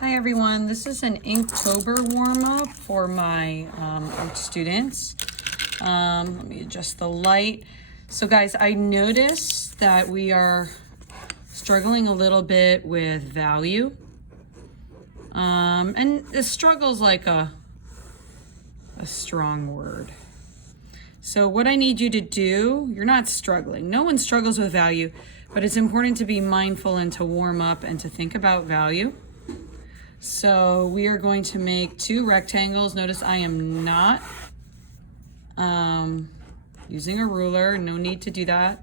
Hi everyone, this is an Inktober warm-up for my art students. Let me adjust the light. So guys, I noticed that we are struggling a little bit with value. And the struggle's like a strong word. So what I need you to do, you're not struggling. No one struggles with value, but it's important to be mindful and to warm up and to think about value. So we are going to make 2 rectangles. Notice I am not using a ruler. No need to do that.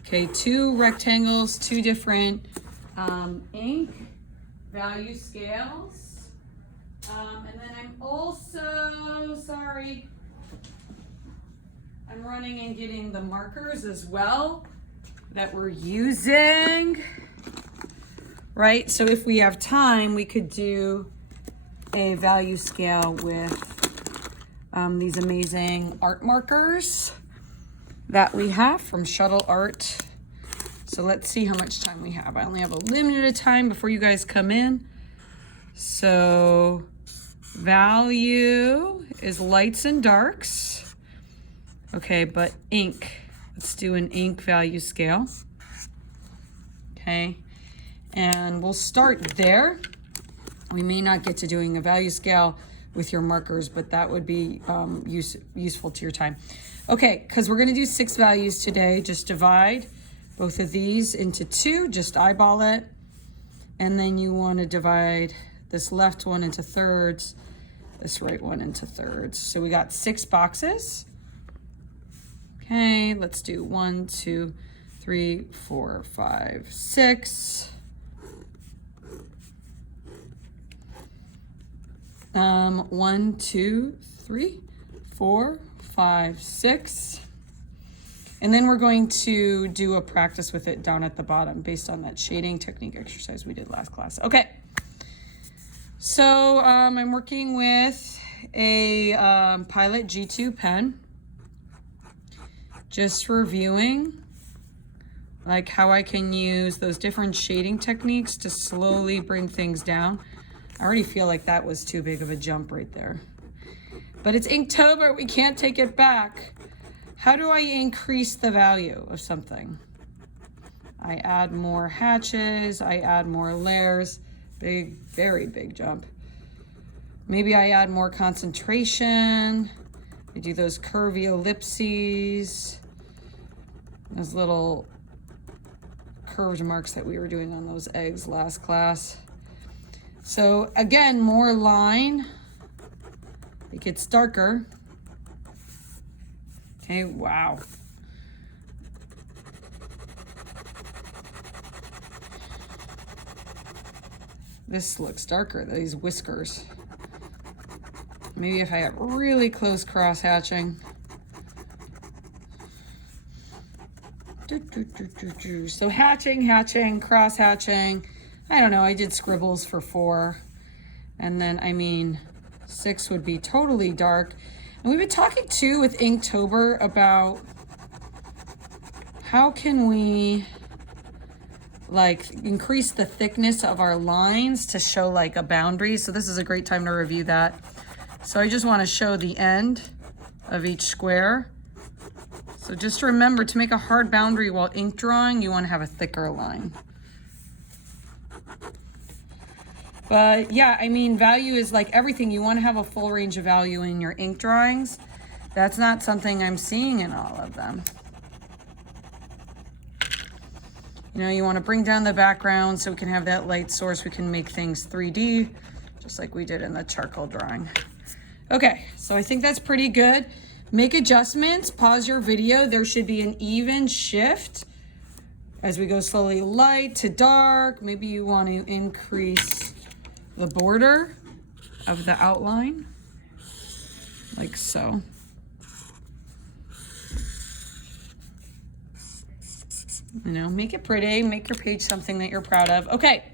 Okay, 2 rectangles, 2 different ink value scales. And then I'm also, sorry, I'm running and getting the markers as well that we're using. Right, so if we have time, we could do a value scale with these amazing art markers that we have from Shuttle Art. So let's see how much time we have. I only have a limited time before you guys come in. So value is lights and darks. Okay, but ink, let's do an ink value scale. Okay. And we'll start there. We may not get to doing a value scale with your markers, but that would be useful to your time. Okay, because we're gonna do 6 values today. Just divide both of these into 2, just eyeball it. And then you wanna divide this left one into thirds, this right one into thirds. So we got 6 boxes. Okay, let's do 1, 2, 3, 4, 5, 6. 1, 2, 3, 4, 5, 6. And then we're going to do a practice with it down at the bottom based on that shading technique exercise we did last class. Okay. So I'm working with a Pilot G2 pen. Just reviewing like how I can use those different shading techniques to slowly bring things down. I already feel like that was too big of a jump right there. But it's Inktober, we can't take it back. How do I increase the value of something? I add more hatches, I add more layers. Big, very big jump. Maybe I add more concentration. I do those curvy ellipses. Those little curved marks that we were doing on those eggs last class. So again, more line, it gets darker. Okay, wow. This looks darker, these whiskers. Maybe if I have really close cross hatching. So hatching, cross hatching. I don't know, I did scribbles for 4. And then, I mean, 6 would be totally dark. And we've been talking too with Inktober about how can we like increase the thickness of our lines to show like a boundary. So this is a great time to review that. So I just want to show the end of each square. So just remember to make a hard boundary while ink drawing, you want to have a thicker line. But yeah, I mean, value is like everything. You want to have a full range of value in your ink drawings. That's not something I'm seeing in all of them. You know, you want to bring down the background so we can have that light source. We can make things 3D, just like we did in the charcoal drawing. Okay, so I think that's pretty good. Make adjustments, pause your video. There should be an even shift as we go slowly light to dark. Maybe you want to increase the border of the outline, like so. You know, make it pretty, make your page something that you're proud of. Okay,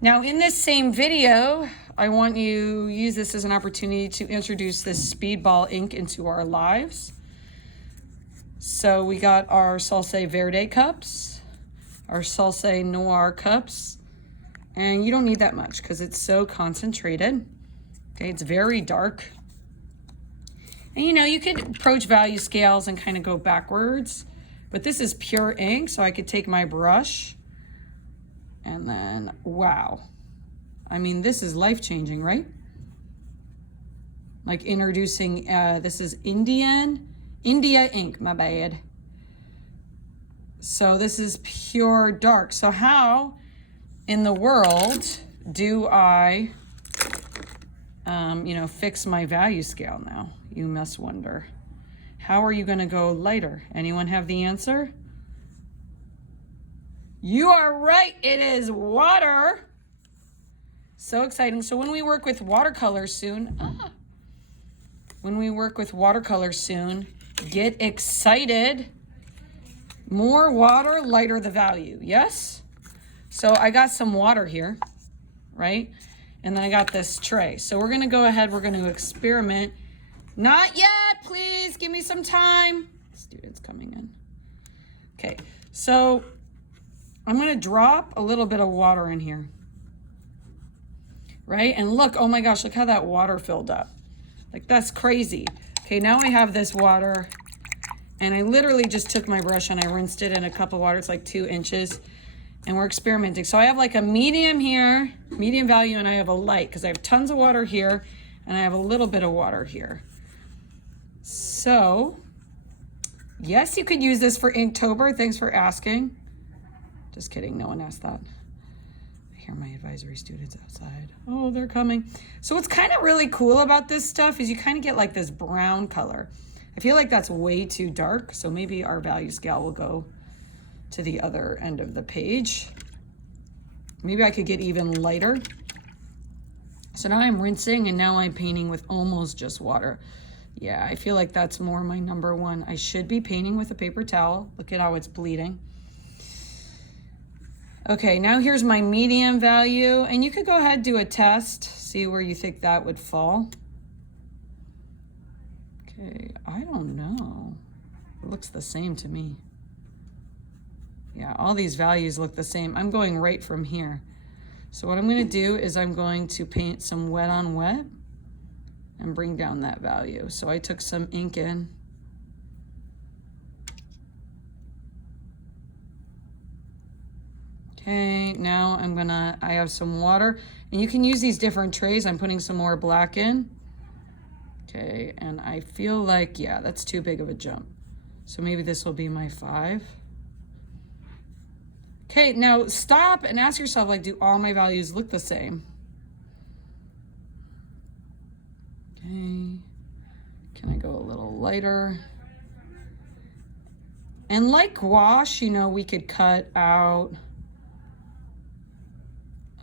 now in this same video, I want you to use this as an opportunity to introduce this speedball ink into our lives. So we got our Salsa Verde cups, our Salsa Noir cups, And you don't need that much because it's so concentrated. Okay, it's very dark. And you know, you could approach value scales and kind of go backwards, but this is pure ink, so I could take my brush and then, wow. I mean, this is life-changing, right? Like introducing, this is India ink, my bad. So this is pure dark. So how in the world do I, you know, fix my value scale now? You must wonder. How are you going to go lighter? Anyone have the answer? You are right. It is water. So exciting. So when we work with watercolors soon, get excited. More water, lighter the value. Yes? So I got some water here, right? And then I got this tray. So we're going to go ahead. We're going to experiment. Not yet, please. Give me some time. Students coming in. Okay. So I'm going to drop a little bit of water in here. Right? And look, oh my gosh, look how that water filled up. Like, that's crazy. Okay, now I have this water. And I literally just took my brush and I rinsed it in a cup of water. It's like 2 inches. And we're experimenting. So I have like a medium here, medium value, and I have a light because I have tons of water here and I have a little bit of water here. So, yes, you could use this for Inktober. Thanks for asking. Just kidding. No one asked that. I hear my advisory students outside. Oh, they're coming. So what's kind of really cool about this stuff is you kind of get like this brown color. I feel like that's way too dark. So maybe our value scale will go to the other end of the page. Maybe I could get even lighter. So now I'm rinsing and now I'm painting with almost just water. Yeah, I feel like that's more my number one. I should be painting with a paper towel. Look at how it's bleeding. Okay, now here's my medium value. And you could go ahead and do a test. See where you think that would fall. Okay, I don't know. It looks the same to me. Yeah, all these values look the same. I'm going right from here. So what I'm going to do is I'm going to paint some wet on wet and bring down that value. So I took some ink in. Okay, now I have some water. And you can use these different trays. I'm putting some more black in. Okay, and I feel like, yeah, that's too big of a jump. So maybe this will be my 5. Okay, now stop and ask yourself, like, do all my values look the same? Okay, can I go a little lighter? And like gouache, you know, we could cut out.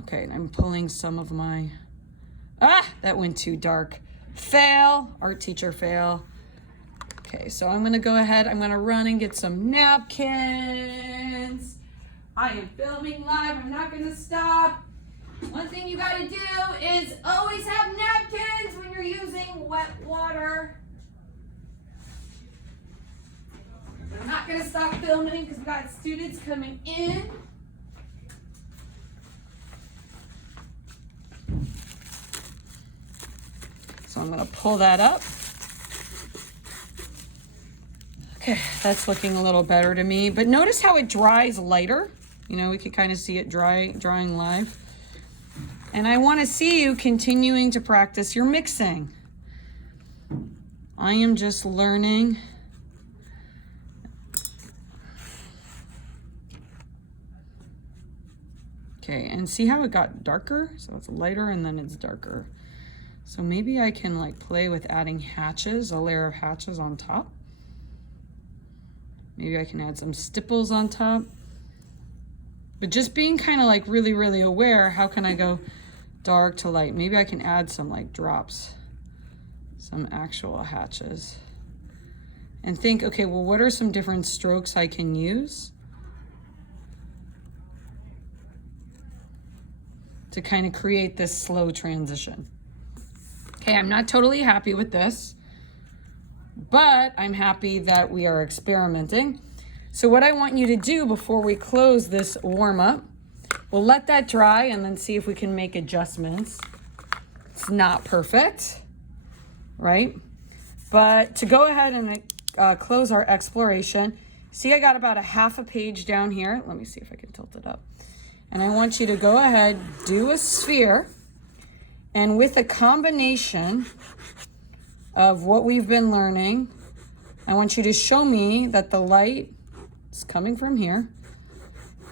Okay, and I'm pulling some of my, that went too dark. Fail, art teacher fail. Okay, so I'm gonna go ahead, I'm gonna run and get some napkins. I am filming live, I'm not gonna stop. One thing you gotta do is always have napkins when you're using wet water. I'm not gonna stop filming because we've got students coming in. So I'm gonna pull that up. Okay, that's looking a little better to me, but notice how it dries lighter. You know, we could kind of see it drying live. And I want to see you continuing to practice your mixing. I am just learning. Okay, and see how it got darker? So it's lighter and then it's darker. So maybe I can like play with adding hatches, a layer of hatches on top. Maybe I can add some stipples on top. But just being kind of like really, really aware, how can I go dark to light? Maybe I can add some like drops, some actual hatches. And think, okay, well, what are some different strokes I can use to kind of create this slow transition? Okay, I'm not totally happy with this, but I'm happy that we are experimenting. So what I want you to do before we close this warm up We'll let that dry and then see if we can make adjustments. It's not perfect, right? But to go ahead and close our exploration, see I got about a half a page down here. Let me see if I can tilt it up. And I want you to go ahead, do a sphere, and with a combination of what we've been learning, I want you to show me that the light is coming from here,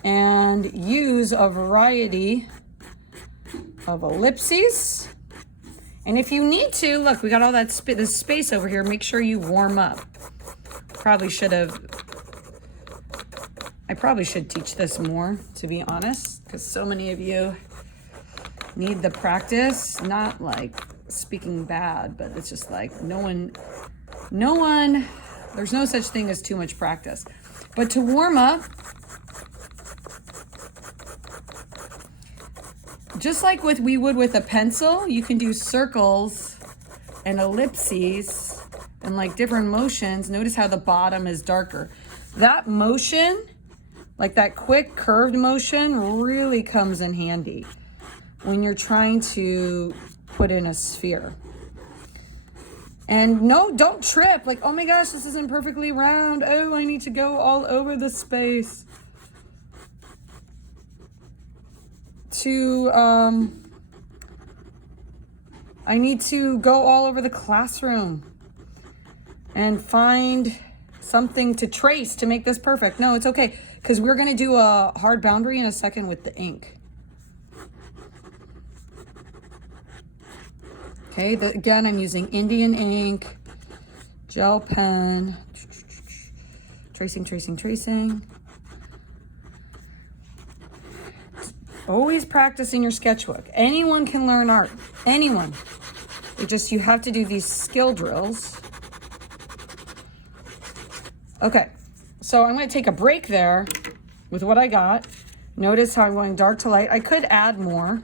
and use a variety of ellipses. And if you need to, look, we got all that this space over here. Make sure you warm up. I probably should teach this more, to be honest, because so many of you need the practice. Not like speaking bad, but it's just like no one, there's no such thing as too much practice. But to warm up, just like we would with a pencil, you can do circles and ellipses and like different motions. Notice how the bottom is darker. That motion, like that quick curved motion, really comes in handy when you're trying to put in a sphere. And no, don't trip. Like, oh my gosh, this isn't perfectly round. Oh, I need to go all over the space. I need to go all over the classroom and find something to trace to make this perfect. No, it's okay, because we're going to do a hard boundary in a second with the ink. Okay, again, I'm using Indian ink, gel pen, tracing, tracing, tracing. Always practice in your sketchbook. Anyone can learn art. Anyone. You have to do these skill drills. Okay, so I'm going to take a break there with what I got. Notice how I'm going dark to light. I could add more.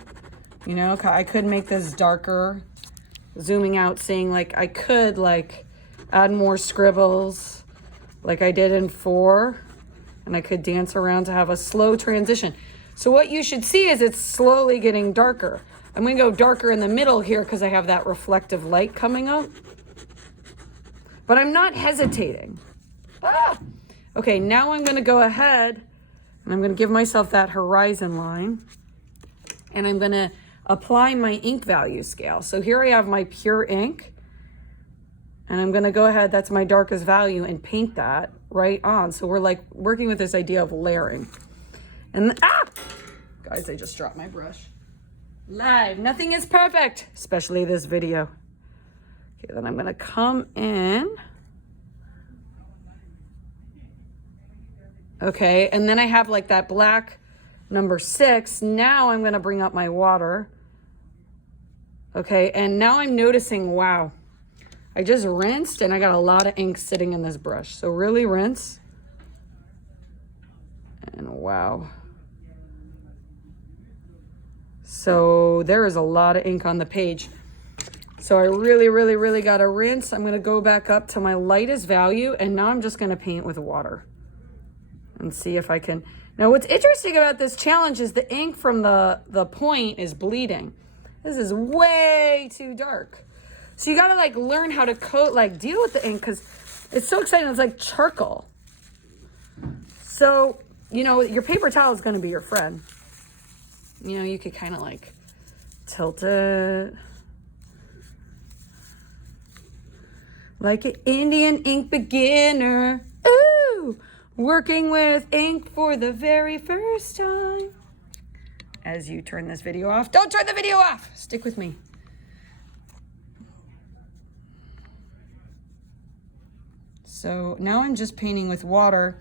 You know, I could make this darker. Zooming out, seeing like I could like add more scribbles like I did in 4. And I could dance around to have a slow transition. So what you should see is it's slowly getting darker. I'm going to go darker in the middle here because I have that reflective light coming up. But I'm not hesitating. Okay, now I'm going to go ahead and I'm going to give myself that horizon line. And I'm going to apply my ink value scale. So here I have my pure ink. And I'm going to go ahead, that's my darkest value, and paint that right on. So we're like working with this idea of layering. And guys, I just dropped my brush. Live, nothing is perfect, especially this video. Okay, then I'm gonna come in. Okay, and then I have like that black number 6. Now I'm gonna bring up my water. Okay, and now I'm noticing, wow, I just rinsed and I got a lot of ink sitting in this brush. So really rinse. And wow. So there is a lot of ink on the page. So I really got to rinse. I'm going to go back up to my lightest value. And now I'm just going to paint with water. And see if I can. Now what's interesting about this challenge is the ink from the point is bleeding. This is way too dark. So you got to like learn how to deal with the ink, because it's so exciting. It's like charcoal. So, you know, your paper towel is going to be your friend. You know, you could kind of like tilt it. Like an Indian ink beginner. Ooh, working with ink for the very first time. As you turn this video off. Don't turn the video off. Stick with me. So now I'm just painting with water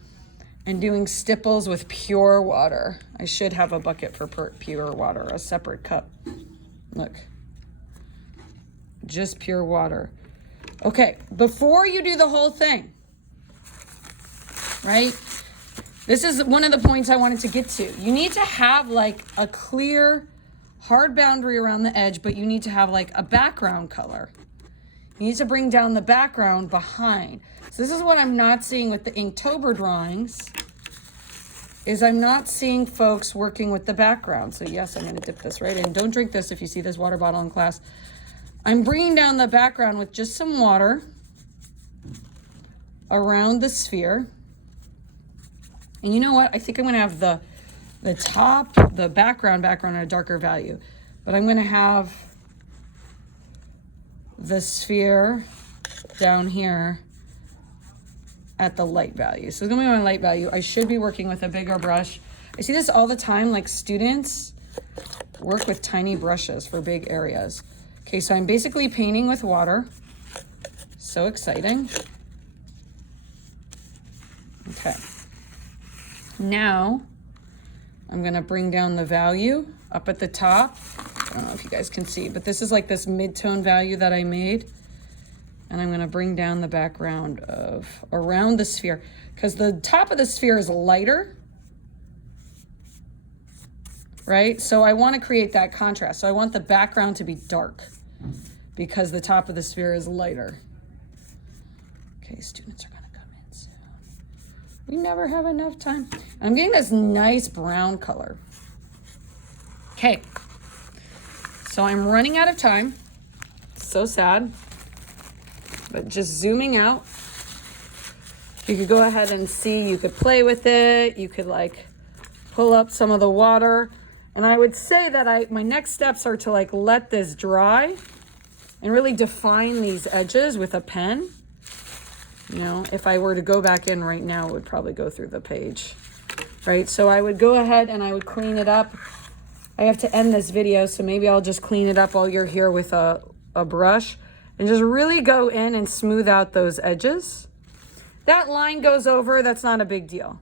and doing stipples with pure water. I should have a bucket for pure water, a separate cup. Look, just pure water. Okay, before you do the whole thing, right? This is one of the points I wanted to get to. You need to have like a clear, hard boundary around the edge, but you need to have like a background color. You need to bring down the background behind. So this is what I'm not seeing with the Inktober drawings, is I'm not seeing folks working with the background. So yes, I'm gonna dip this right in. Don't drink this if you see this water bottle in class. I'm bringing down the background with just some water around the sphere. And you know what? I think I'm gonna have the top, the background at a darker value. But I'm gonna have the sphere down here at the light value. So it's gonna be my light value. I should be working with a bigger brush. I see this all the time, like students work with tiny brushes for big areas. Okay, so I'm basically painting with water. So exciting. Okay. Now, I'm gonna bring down the value up at the top. I don't know if you guys can see, but this is like this mid-tone value that I made. And I'm gonna bring down the background of around the sphere, because the top of the sphere is lighter, right? So I wanna create that contrast. So I want the background to be dark because the top of the sphere is lighter. Okay, students are gonna come in soon. We never have enough time. I'm getting this nice brown color. Okay, so I'm running out of time. So sad. But just zooming out, you could go ahead and see, you could play with it. You could like pull up some of the water. And I would say that my next steps are to like let this dry and really define these edges with a pen. You know, if I were to go back in right now, it would probably go through the page, right? So I would go ahead and I would clean it up. I have to end this video, so maybe I'll just clean it up while you're here with a brush. And just really go in and smooth out those edges. That line goes over, that's not a big deal.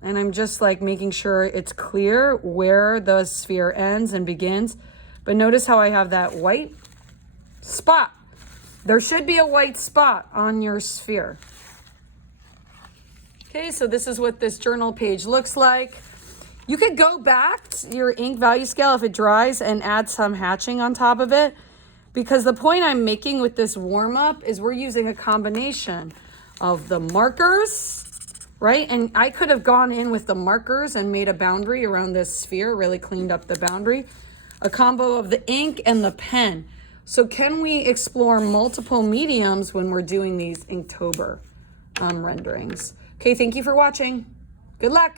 And I'm just like making sure it's clear where the sphere ends and begins. But notice how I have that white spot. There should be a white spot on your sphere. Okay, so this is what this journal page looks like. You could go back to your ink value scale if it dries and add some hatching on top of it. Because the point I'm making with this warm up is we're using a combination of the markers, right? And I could have gone in with the markers and made a boundary around this sphere, really cleaned up the boundary. A combo of the ink and the pen. So can we explore multiple mediums when we're doing these Inktober renderings? Okay, thank you for watching. Good luck.